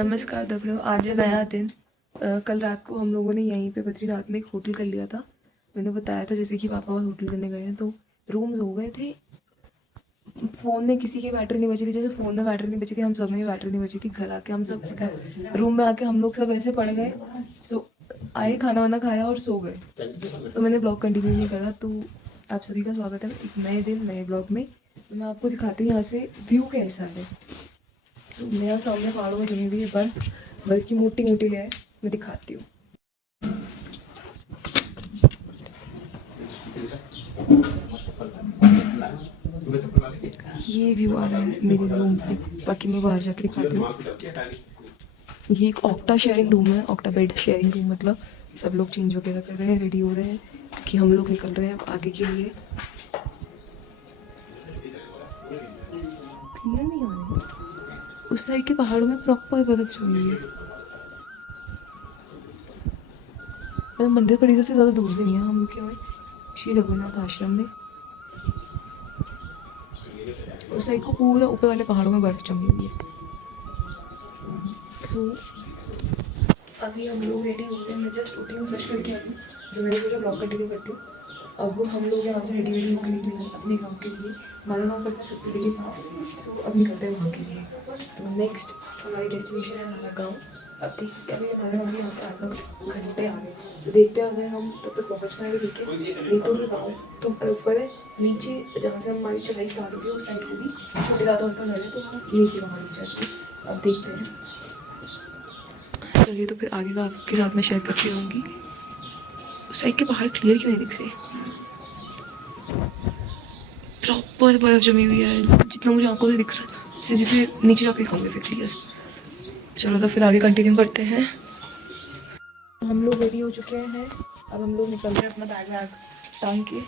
नमस्कार दर्शकों, आज है नया दिन। कल रात को हम लोगों ने यहीं पे बद्रीनाथ में एक होटल कर लिया था। मैंने बताया था जैसे कि पापा होटल करने गए हैं तो रूम्स हो गए थे। फ़ोन में किसी की बैटरी नहीं बची थी, जैसे फ़ोन में बैटरी नहीं बची थी, हम सब में बैटरी नहीं बची थी। घर आके हम सब रूम में आके हम लोग सब ऐसे पड़ गए। सो आए, खाना वाना खाया और सो गए। तो मैंने ब्लॉग कंटिन्यू नहीं करा। तो आप सभी का स्वागत है एक नए दिन नए ब्लॉग में। तो मैं आपको दिखाती हूँ यहाँ से व्यू कैसा है। मेरा सामने पहाड़ों में जमी हुई है बर्फ की मोटी मोटी लेयर, मैं दिखाती हूँ। ये व्यू आ रहा है मेरे रूम से, बाकी मैं बाहर जाकर दिखाती हूँ। ये एक ऑक्टा शेयरिंग रूम है, ऑक्टा बेड शेयरिंग रूम। मतलब सब लोग चेंज वगैरह कर रहे हैं, रेडी हो रहे हैं क्योंकि हम लोग निकल रहे हैं अब आगे के लिए। क्लियर नहीं आ रहा है। उस साइड के पहाड़ों में प्रॉपर बर्फ जमी हुई है। मतलब मंदिर परिसर से ज़्यादा दूर भी नहीं है। हम रुके हुए श्री रघुनाथ आश्रम में। उस साइड को पूरा ऊपर वाले पहाड़ों में बर्फ जमी हुई है। सो अभी हम लोग रेडी हो गए। मैं जस्ट उठी हूँ, ब्रश करके आई हूँ, जो मैंने सोचा ब्लॉग कंटिन्यू करती हूँ। अब हम लोग यहाँ से रेडी वेडी होकर निकलेंगे अपने गाँव के लिए। हमारा गाँव पड़ता है सतपुड़ी के पास। सो अब निकलते हैं वहाँ के लिए। तो नेक्स्ट हमारी डेस्टिनेशन है हमारा गाँव। अब देखते अभी हमारे गाँव यहाँ से 8-9 घंटे आ गए, तो देखते अगर हम तब तक पहुँच पाएंगे ठीक है, नहीं तो फिर गाँव तो ऊपर है। नीचे जहाँ से हमारी चढ़ाई स्टार्ट होगी उस साइड को भी छोटे दादा उनका घर है, तो हम नीचे वहाँ नहीं जाते। अब देखते हैं। चलिए, तो फिर आगे का आपके साथ मैं शेयर करती रहूँगी। उस साइड के पहाड़ क्लियर क्यों नहीं दिख रहे? प्रॉपर बर्फ जमी हुई है, जितना मुझे आंखों से दिख रहा है। जिसे नीचे जाके दिखाऊंगी फिर क्लियर। चलो तो फिर आगे कंटिन्यू करते हैं। हम लोग रेडी हो चुके हैं। अब हम लोग निकल रहे हैं अपना बैग वैग टांग के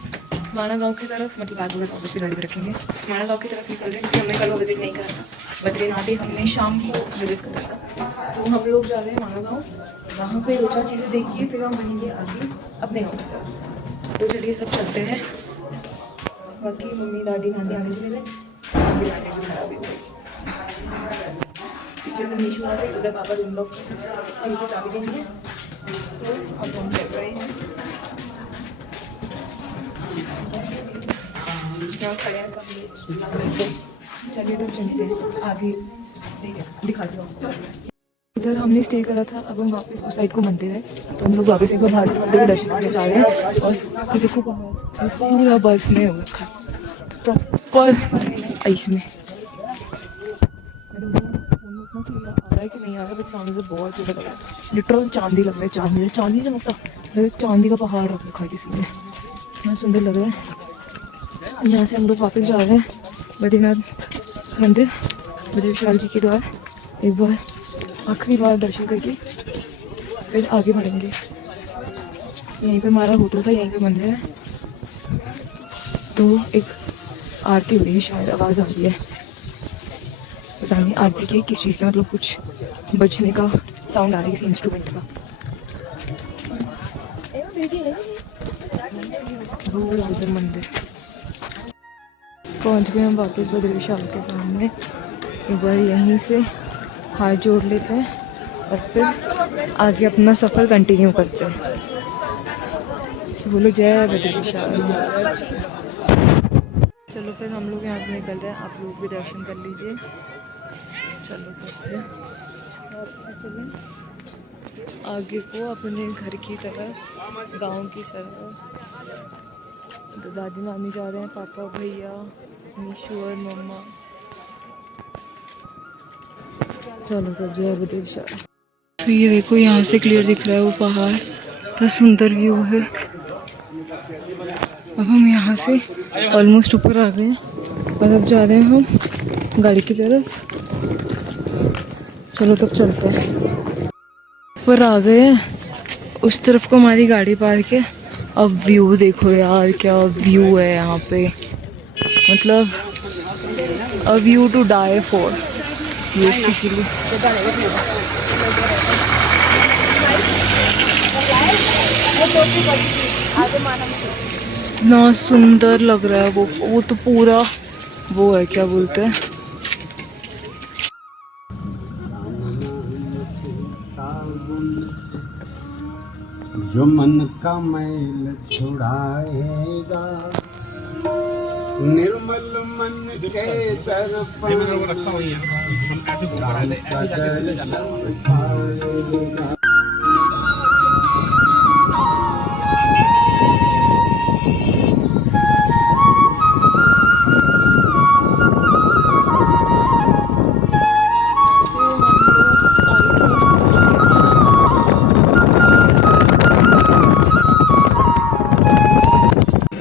माना गाँव की तरफ। मतलब बैग वगैरह ऑफिस की गाड़ी पर रखेंगे, माना गाँव की तरफ निकल रहे हैं क्योंकि हमने कल वो विजिट नहीं करा था। बद्रीनाथ ही हमने शाम को विजिट करा था। सो हम लोग जा रहे हैं माना गाँव। वहाँ पे 2-4 चीज़ें देखिए, फिर हम बनेंगे आगे अपने गाँव की तरफ। तो चलिए सब चलते हैं। बाकी मम्मी दादी नानी आगे चले गए, मम्मी दादी भी खराब हुई। पीछे से मीशू आ गई, उधर पापा रूम लॉक नीचे चाबी देंगे। सो अब हम चल रहे हैं, यहाँ खड़े हैं सब लोग। चलिए तो चलते हैं आगे, दिखाती हूँ आपको। इधर हमने स्टे करा था, अब हम वापस उस साइड को मंदिर है तो हम लोग वापस एक बार बाहर से मंदिर के दर्शन करने जा रहे हैं। और ये देखो पहाड़ पूरा बर्फ में हो रखा है, प्रॉपर आइस में। आ रहा है कि नहीं आ रहा, बट सामने से बहुत ज़्यादा लग रहा है। लिटरल चांदी लग रहा है, चांदी चांदी नहीं लगता, चांदी का पहाड़ रख रखा है किसी ने, इतना सुंदर लग रहा है। यहाँ से हम लोग वापस जा रहे हैं बद्रीनाथ मंदिर, बद्री विशाल जी के द्वार। एक बार आखिरी बार दर्शन करके फिर आगे बढ़ेंगे। यहीं पे हमारा होटल था, यहीं पे मंदिर है। तो एक आरती हो रही है, शायद आवाज़ आ रही है, पता नहीं आरती की किस चीज़ का, मतलब कुछ बजने का साउंड आ रहा है किसी इंस्ट्रूमेंट का। वो मंदिर पहुंच गए हम वापस बद्री विशाल के सामने। एक बार यहीं से हाथ जोड़ लेते हैं और फिर आगे अपना सफ़र कंटिन्यू करते हैं। तो बोलो जय बद्री विशाल। चलो फिर हम लोग यहाँ से निकल रहे हैं, आप लोग भी दर्शन कर लीजिए। चलो करते हैं आगे को अपने घर की तरफ, गांव की तरफ। तो दादी नानी जा रहे हैं, पापा भैया नीशू और मम्मा। चलो तब जय बद्री विशाल। तो ये देखो यहाँ से क्लियर दिख रहा है वो पहाड़, तो सुंदर व्यू है। अब हम यहाँ से ऑलमोस्ट ऊपर आ गए हैं और अब जा रहे हैं हम गाड़ी की तरफ। चलो तब चलते हैं। ऊपर आ गए हैं, उस तरफ को हमारी गाड़ी पार्क है। अब व्यू देखो यार, क्या व्यू है यहाँ पे, मतलब a view to die for basically. इतना सुंदर लग रहा है वो तो पूरा वो है, क्या बोलते हैं, जो मन का मैल छुड़ाएगा, निर्मल मन के दर्पण राम का दर्शन पाएगा।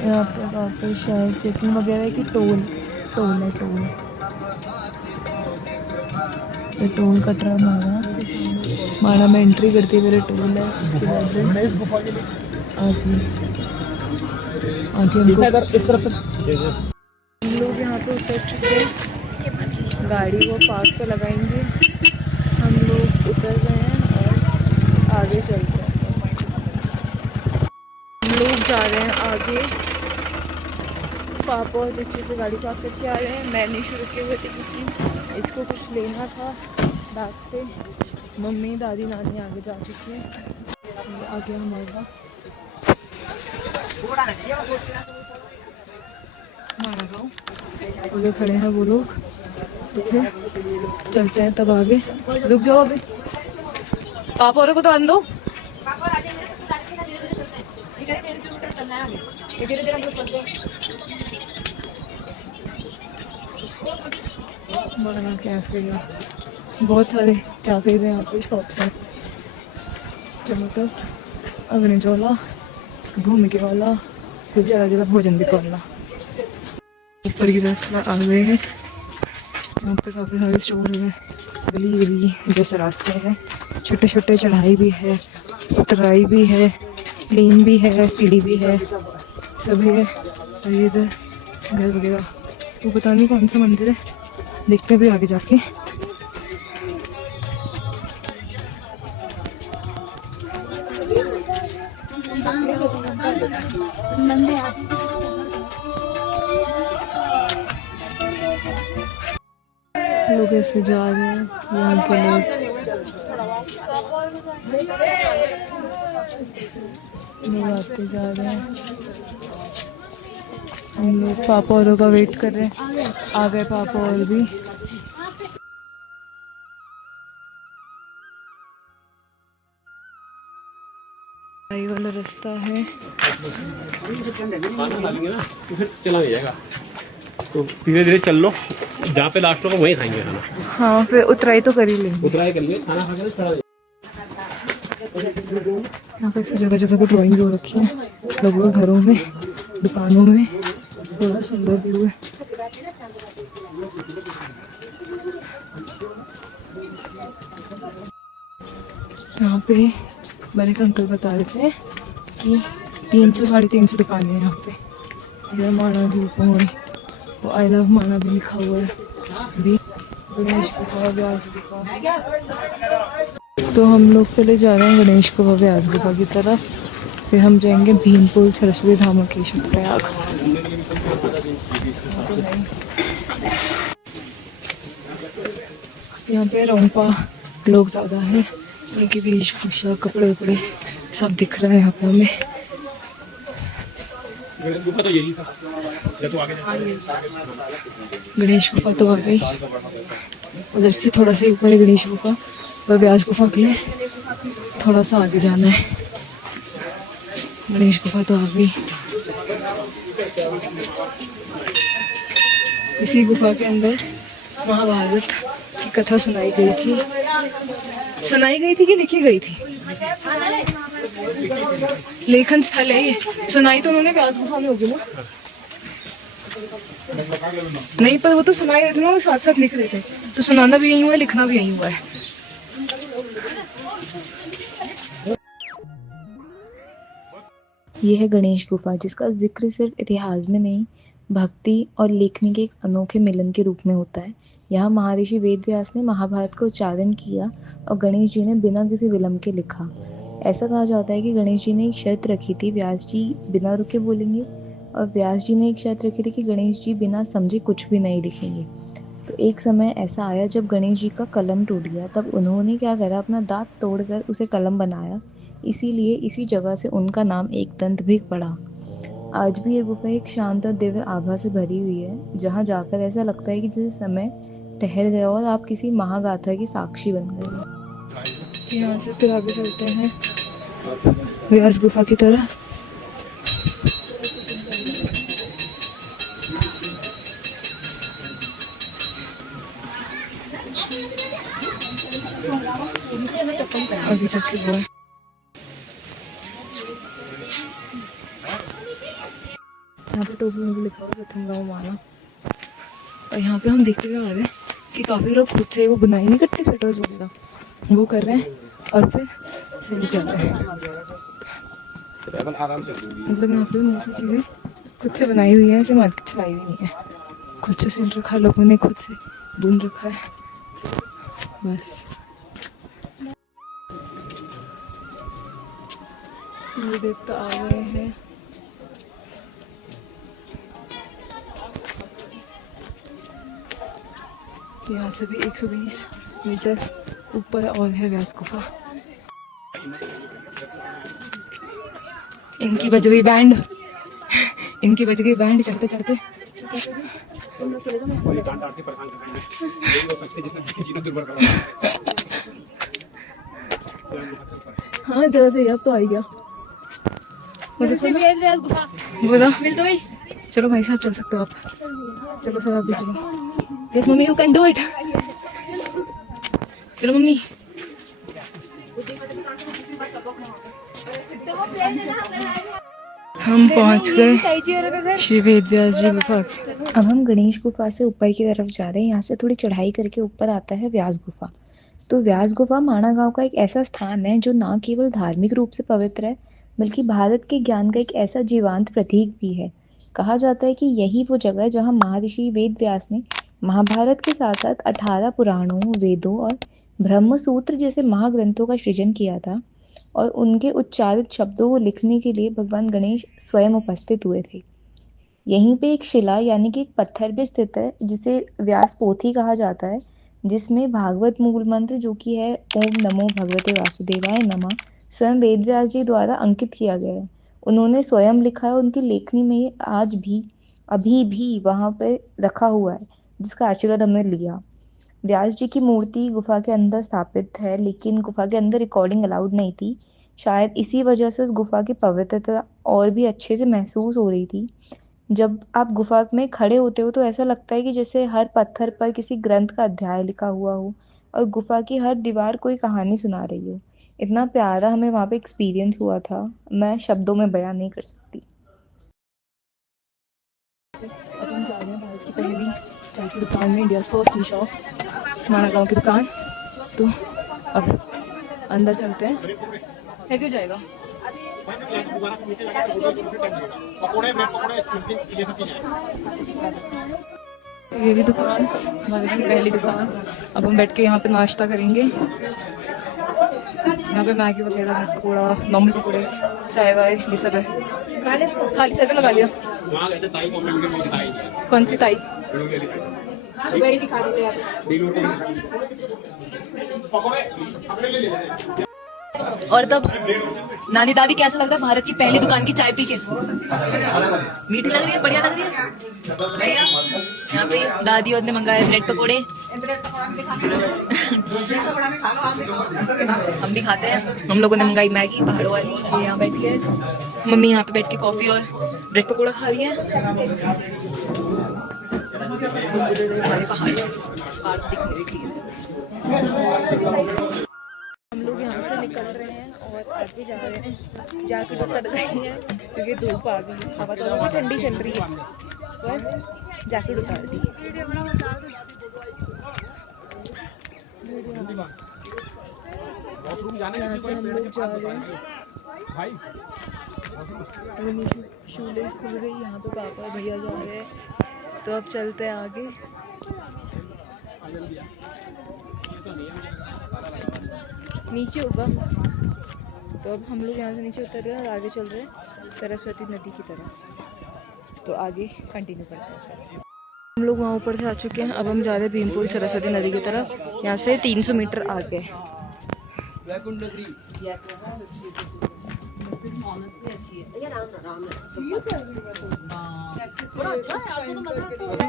यहाँ पे वापस शायद चेकिंग वगैरह की टोल है ये टोल कट रहा है माड़ा में एंट्री करती है मेरे टोल है। उसके बाद आगे हमको हम लोग यहाँ पे उतर चुके हैं, गाड़ी वो पार्क पे लगाएंगे, हम लोग उतर गए हैं और आगे चल रहे हैं। हम लोग जा रहे हैं आगे, पापा और बच्चे से गाड़ी पार्क करके आ रहे हैं। मैं नहीं शुरू किए हुए थे क्योंकि इसको कुछ लेना था बैग से। मम्मी दादी नानी आगे जा चुकी हैं, आगे हमारा वो लोग खड़े हैं वो लोग, तो फिर चलते हैं तब आगे। रुक जाओ अभी, पापा और को तो आन दो। बड़ा कैफे है, बहुत सारे कैफेज हैं यहाँ पे, शॉप्स हैं। चलो तो अगने चौला घूम के वाला फिर जगह जगह भोजन भी करना। ऊपर की तरफ आ गए हैं, यहाँ पे काफ़ी सारे स्टोर हैं, गली गली जैसे रास्ते हैं, छोटे छोटे चढ़ाई भी है, उतराई भी है, प्लेन भी है, सीढ़ी भी है, सभी है। और ये इधर घर वगैरह, वो पता नहीं कौन सा मंदिर है, देखते भी आगे जाके। लोग ऐसे जा रहे हैं, यहाँ के लोग आते जा रहे हैं। हम लोग पापा औरों का वेट कर रहे हैं, आ गए पापा और भी। ये वाला रास्ता है, खाना खा लेंगे ना तो फिर चला नहीं जाएगा, तो धीरे धीरे चल लो, जहाँ पे लास्ट होगा वहीं खाएंगे खाना। हाँ फिर उतराई तो कर ही लेंगे, उतराई कर लेंगे, खाना खा के चला। यहाँ पे ऐसी जगह जगह पे ड्राइंग हो रखी है, लोगों के घरों में, दुकानों में, बड़ा सुंदर व्यू है। यहाँ पे बड़े अंकल बता रहे थे कि 300 साढ़े 300 दुकानें हैं यहाँ पे। इधर माना भी ऊपर, वो आई लव माना भी लिखा हुआ है, भी गणेश गुफा, व्यास गुफा। तो हम लोग पहले जा रहे हैं गणेश गुफा व्यास गुफा की तरफ, फिर हम जाएंगे भीमपुल सरस्वती धाम केशव प्रयाग। यहाँ पे रोंपा लोग ज़्यादा हैं, उनकी वेशभूषा कपड़े वपड़े सब दिख रहा है यहाँ पे हमें। गुफा तो यही था, तो आगे गणेश गुफा तो आ गई, उधर से थोड़ा सा ऊपर है गणेश गुफा, पर व्यास गुफा के लिए थोड़ा सा आगे जाना है। गणेश गुफा तो आ गई। इसी गुफा के अंदर महाभारत की कथा सुनाई गई थी कि लिखी गई थी? लेखन स्थल है ये, सुनाई तो उन्होंने व्यास गुफा में होगी ना? नहीं, पर वो तो सुनाई देते ना, वो साथ साथ लिख रहे थे, तो सुनाना भी यही हुआ है, लिखना भी यही हुआ है। यह है गणेश गुफा, जिसका जिक्र सिर्फ इतिहास में नहीं, भक्ति और लेखनी के एक अनोखे मिलन के रूप में होता है। यहाँ महर्षि वेदव्यास ने महाभारत का उच्चारण किया और गणेश जी ने बिना किसी विलंब के लिखा। ऐसा कहा जाता है कि गणेश जी ने एक शर्त रखी थी, व्यास जी बिना रुके बोलेंगे, और व्यास जी ने एक शर्त रखी थी कि गणेश जी बिना समझे कुछ भी नहीं लिखेंगे। तो तो एक समय ऐसा आया जब गणेश जी का कलम टूट गया। तब उन्होंने क्या करा, अपना दांत तोड़कर उसे कलम बनाया। इसीलिए इसी जगह से उनका नाम एकदंत भी पड़ा। आज भी ये गुफा एक शांत और दिव्य आभा से भरी हुई है, जहाँ जाकर ऐसा लगता है कि जैसे समय ठहर गया और आप किसी महागाथा की साक्षी बन गए। यहाँ से फिर आगे चलते हैं व्यास गुफा की तरह। आगे चलके वो है। यहाँ पे टोपी में भी लिखा हुआ प्रथम गाँव माना। और यहाँ पे हम देखते हुए आ रहे हैं कि काफी लोग खुद से वो बुनाई नहीं करते स्वेटर्स वगैरह, वो कर रहे हैं और फिर सेल कर रहे हैं। मतलब यहाँ पे मोस्टली चीज़ें खुद से बनाई हुई है, ऐसे मार्केट चलाई हुई नहीं है। खुद से सिल रखा है लोगों ने, खुद से बुन रखा है बस। सूर्य देवता आ गए हैं। यहाँ से भी 120 मीटर ऊपर और है व्यास गुफा। इनकी बज गई बैंड, इनकी बज गई बैंड चढ़ते चढ़ते। हाँ जरा से अब तो आ ही गया। बोला मिल तो गई। चलो भाई साहब चल सकते हो आप। चलो सर आप भी चलो। Yes mummy you can do it. चलो मम्मी। हम पहुंच गए श्री वेद व्यास जी गुफा। अब हम गणेश गुफा से ऊपर की तरफ जा रहे हैं। यहाँ से थोड़ी चढ़ाई करके ऊपर आता है व्यास गुफा। तो व्यास गुफा माणा गांव का एक ऐसा स्थान है जो न केवल धार्मिक रूप से पवित्र है, बल्कि भारत के ज्ञान का एक ऐसा जीवंत प्रतीक भी है। कहा जाता है कि यही वो जगह है जहाँ महर्षि वेद व्यास ने महाभारत के साथ साथ 18 पुराणों, वेदों और ब्रह्म सूत्र जैसे महाग्रंथों का सृजन किया था। और उनके उच्चारित शब्दों को लिखने के लिए भगवान गणेश स्वयं उपस्थित हुए थे। यहीं पे एक शिला यानी कि एक पत्थर भी स्थित है, जिसे व्यास पोथी कहा जाता है, जिसमें भागवत मूल मंत्र जो कि है ओम नमो भगवते वासुदेवाय नमः, स्वयं वेद व्यास जी द्वारा अंकित किया गया है। उन्होंने स्वयं लिखा है। उनकी लेखनी में ये आज भी अभी भी वहां पे रखा हुआ है, जिसका आशीर्वाद हमने लिया। व्यास जी की मूर्ति गुफा के अंदर स्थापित है, लेकिन गुफा के अंदर रिकॉर्डिंग अलाउड नहीं थी। शायद इसी वजह से उस गुफा की पवित्रता और भी अच्छे से महसूस हो रही थी। जब आप गुफा में खड़े होते हो तो ऐसा लगता है कि जैसे हर पत्थर पर किसी ग्रंथ का अध्याय लिखा हुआ हो और गुफा की हर दीवार कोई कहानी सुना रही हो। इतना प्यारा हमें वहां पे एक्सपीरियंस हुआ था, मैं शब्दों में बयान नहीं कर सकती। अपन जा रहे हैं भारत की पहली चाय की दुकान में, इंडिया फर्स्ट टी शॉप माणा गाँव की दुकान। तो अब अंदर चलते हैं। है क्यों जाएगा? ये भी दुकान भारत की पहली दुकान। अब हम बैठ के यहाँ पे नाश्ता करेंगे। यहाँ पे मैगी वगैरह, पकौड़ा, नॉर्मल पकौड़े, चाय वाय ये सब है। खाली सर पे लगा लिया। कौन सी ताई? सुबह ही दिखा देते हैं। और तब नानी दादी कैसा लग रहा है भारत की पहली दुकान की चाय पी के? मीठी लग रही है, बढ़िया लग रही है। बढ़िया। यहाँ पे दादी और ने मंगाए ब्रेड पकोड़े। हम भी खाते हैं। हम लोगों ने मंगाई मैगी पहाड़ों वाली। ये यहाँ बैठ के मम्मी यहाँ पे बैठ के कॉफी और ब्रेड पकोड़ा खा रही है। हमारे पहाड़ दिखने के लिए हम लोग यहाँ से निकल रहे हैं और आगे जा रहे हैं। जैकेट उतर रही है क्योंकि धूप आ गई, हवा तो अभी ठंडी चल रही है, पर जैकेट उतार दी। यहाँ से हम लोग जा रहे हैं। शूलेस खुल गई। यहाँ पे पापा भैया जा रहे हैं, तो अब चलते हैं आगे। नीचे होगा, तो अब हम लोग यहाँ से नीचे उतर रहे हैं और आगे चल रहे हैं सरस्वती नदी की तरफ। तो आगे कंटिन्यू करते हैं। हम लोग वहाँ ऊपर से आ चुके हैं। अब हम जा रहे हैं भीमपुल सरस्वती नदी की तरफ। यहाँ से 300 मीटर आगे।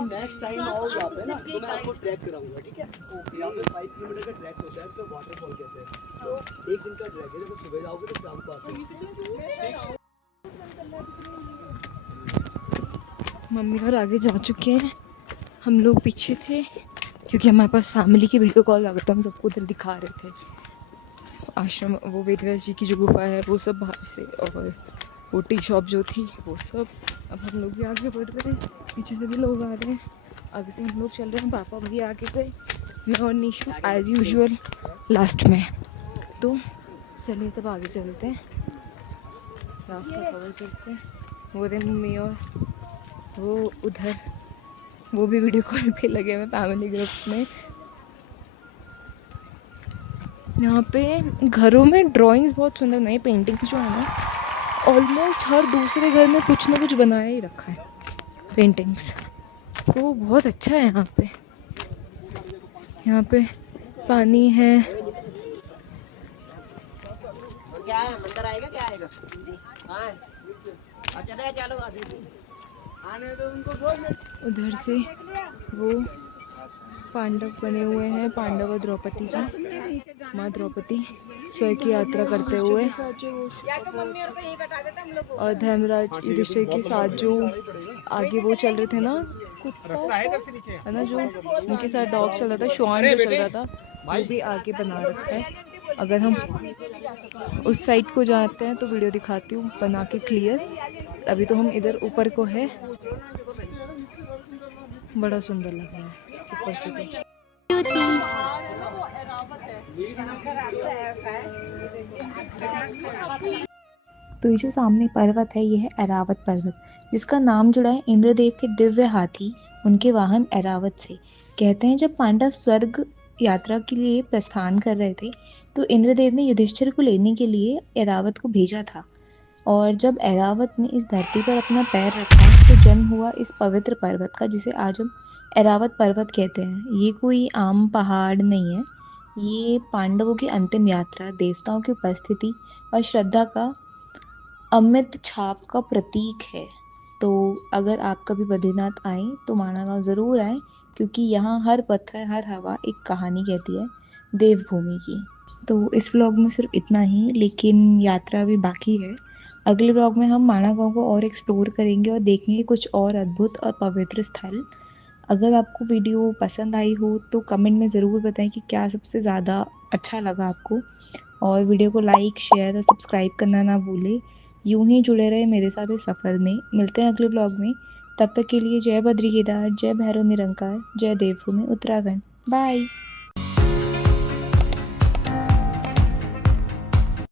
नेक्स्ट टाइम आओ यहाँ पे ना तो मैं आपको ट्रैक कराऊंगा, ठीक है? यहाँ पे 5 किलोमीटर का ट्रैक होता है, तो वाटरफॉल कहते हैं। तो एक दिन का ट्रैक है, जब सुबह जाओगे तो शाम को आते। मम्मी और आगे जा चुके हैं, हम लोग पीछे थे क्योंकि हमारे पास फैमिली की वीडियो कॉल आ गया था। हम सबको उधर दिखा रहे थे आश्रम, वो वेदव्यास जी की जो गुफा है वो सब बाहर से, और वो टी शॉप जो थी वो सब। अब हम लोग भी आगे बढ़ रहे हैं, पीछे से भी लोग आ रहे हैं, आगे से हम लोग चल रहे हैं। पापा भी आगे गए, मैं और निशु एज यूजुअल लास्ट में। तो चलिए तब आगे चलते हैं, रास्ता कवर करते हैं। वो थे मम्मी और वो उधर, वो भी वीडियो कॉल पे लगे हुए फैमिली ग्रुप में। यहाँ पे घरों में ड्राइंग्स बहुत सुंदर, नए पेंटिंग्स जो है ना, ऑलमोस्ट हर दूसरे घर में कुछ ना कुछ बनाया ही रखा है पेंटिंग्स। तो वो बहुत अच्छा है यहाँ पे। यहाँ पे पानी है। क्या है, मंदिर आएगा? क्या आएगा? हाँ, अच्छा चलो आने दो उनको, बोल। उधर से वो पांडव बने हुए हैं, पांडव और द्रौपदी जी, माँ द्रौपदी स्वर्ग की यात्रा करते हुए, और धर्मराज युधिष्ठिर के साथ जो आगे वो चल रहे थे ना, है ना, जो उनके साथ डॉग चल रहा था, श्वान जो चल रहा था, वो भी आगे बना रखा है। अगर हम उस साइड को जाते हैं तो वीडियो दिखाती हूँ बना के क्लियर। अभी तो हम इधर ऊपर को है, बड़ा सुंदर लग रहा है ऊपर से। तो ये जो सामने पर्वत है, ये है ऐरावत पर्वत, जिसका नाम जुड़ा है इंद्रदेव के दिव्य हाथी, उनके वाहन ऐरावत से। कहते हैं जब पांडव स्वर्ग यात्रा के लिए प्रस्थान कर रहे थे तो इंद्रदेव ने युधिष्ठिर को लेने के लिए ऐरावत को भेजा था, और जब ऐरावत ने इस धरती पर अपना पैर रखा तो जन्म हुआ इस पवित्र पर्वत का, जिसे आज हम ऐरावत पर्वत कहते हैं। ये कोई आम पहाड़ नहीं है, ये पांडवों की अंतिम यात्रा, देवताओं की उपस्थिति और श्रद्धा का अमित छाप का प्रतीक है। तो अगर आप कभी बद्रीनाथ आए तो माणा गांव ज़रूर आए, क्योंकि यहाँ हर पत्थर, हर हवा एक कहानी कहती है देवभूमि की। तो इस व्लॉग में सिर्फ इतना ही, लेकिन यात्रा अभी बाकी है। अगले व्लॉग में हम माणा गांव को और एक्सप्लोर करेंगे और देखेंगे कुछ और अद्भुत और पवित्र स्थल। अगर आपको वीडियो पसंद आई हो तो कमेंट में ज़रूर बताएं कि क्या सबसे ज़्यादा अच्छा लगा आपको, और वीडियो को लाइक, शेयर और सब्सक्राइब करना ना भूलें। यूं ही जुड़े रहे मेरे साथ इस सफ़र में। मिलते हैं अगले ब्लॉग में, तब तक के लिए जय बद्री केदार, जय भैरव निरंकार, जय देवभूमि उत्तराखंड। बाय।